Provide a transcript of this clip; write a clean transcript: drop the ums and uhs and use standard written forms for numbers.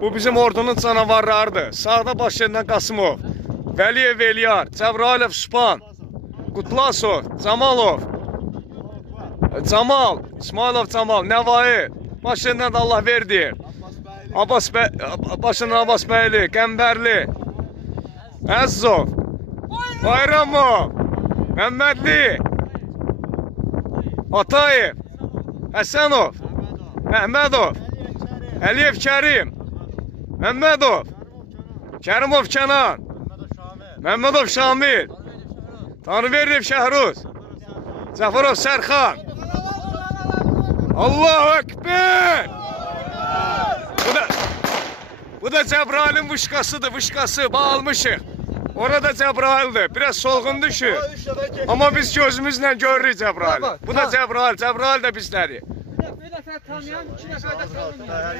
Bu bizim ordunun canavarlarıdır. Sağda Başkentdən Qasımov, Vəliyev Eliyar, Cəbrayılov Sübhan, Qutlasov, Camalov, Camal, İsmailov Camal, Nəvai, Başkentdən də Allah verdi. Başından Abbas bəyli, Qəmbərli, Əzzov, Bayramov, Məmmədli, Atayev, Həsənov, Əhmədov, Əliyev Kərim, Məmmədov, Kərimov Kənan, Məmmədov Şamil, Tanrıverdiyev Şəhruz, Cəfərov Sərxan. Allahu Ekber! Bu da Cəbrailin vışqasıdır, vışqası, bağalmışıq. Orada Cəbraildir, biraz solğun düşür. Amma biz gözümüzlə görürük Cəbraili. Bu da Cəbrail, Cəbrail də bizləri. Bir dəfə tanıyan, iki dəfə də tanımayan.